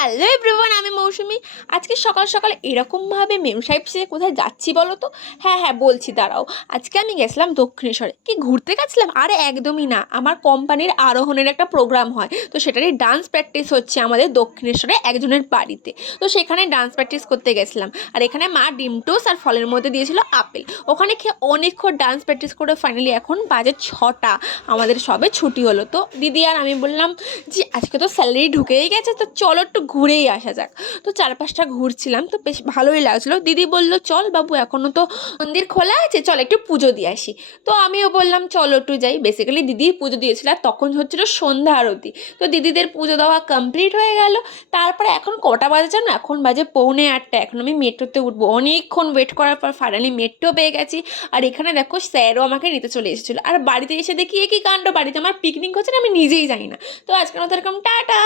Hello everyone, আমি মৌসুমি। আজকে সকাল সকাল এরকমভাবে মেমসাহেব সে কোথায় যাচ্ছি বলো তো? হ্যাঁ বলছি, দাঁড়াও। আজকে আমি গেছিলাম দক্ষিণেশ্বরে। কি ঘুরতে গেছিলাম? আরে একদমই না, আমার কোম্পানির আরোহণের একটা প্রোগ্রাম হয়, তো সেটারই ডান্স প্র্যাকটিস হচ্ছে আমাদের দক্ষিণেশ্বরে একজনের বাড়িতে। তো সেখানে ডান্স প্র্যাকটিস করতে গেছিলাম। আর এখানে মা ডিম টোস্ট আর ফলের মধ্যে দিয়েছিল আপেল। ওখানে খেয়ে অনেকক্ষণ ডান্স প্র্যাকটিস করে ফাইনালি এখন বাজে 6টা, আমাদের সবে ছুটি হলো। তো দিদি আর আমি বললাম যে আজকে তো স্যালারি ঢুকেই গেছে, তো চলো একটু ঘুরেই আসা যাক। তো চারপাশটা ঘুরছিলাম, তো বেশ ভালোই লাগছিলো। দিদি বললো চল বাবু, এখনও তো মন্দির খোলা আছে, চল একটু পুজো দিয়ে আসি। তো আমিও বললাম চলো একটু যাই। বেসিক্যালি দিদি পুজো দিয়েছিল, আর তখন হচ্ছিলো সন্ধ্যা আরতি। তো দিদিদের পুজো দেওয়া কমপ্লিট হয়ে গেল। তারপরে এখন কটা বাজে জানো? এখন বাজে 7:45। এখন আমি মেট্রোতে উঠবো। অনেকক্ষণ ওয়েট করার পর ফাইনালি মেট্রো পেয়ে গেছি। আর এখানে দেখো স্যারও আমাকে নিতে চলে এসেছিলো। আর বাড়িতে এসে দেখি এ কী কাণ্ড, বাড়িতে আমার পিকনিক হচ্ছে না, আমি নিজেই জানি না। তো আজকের মতো এরকম টাটা।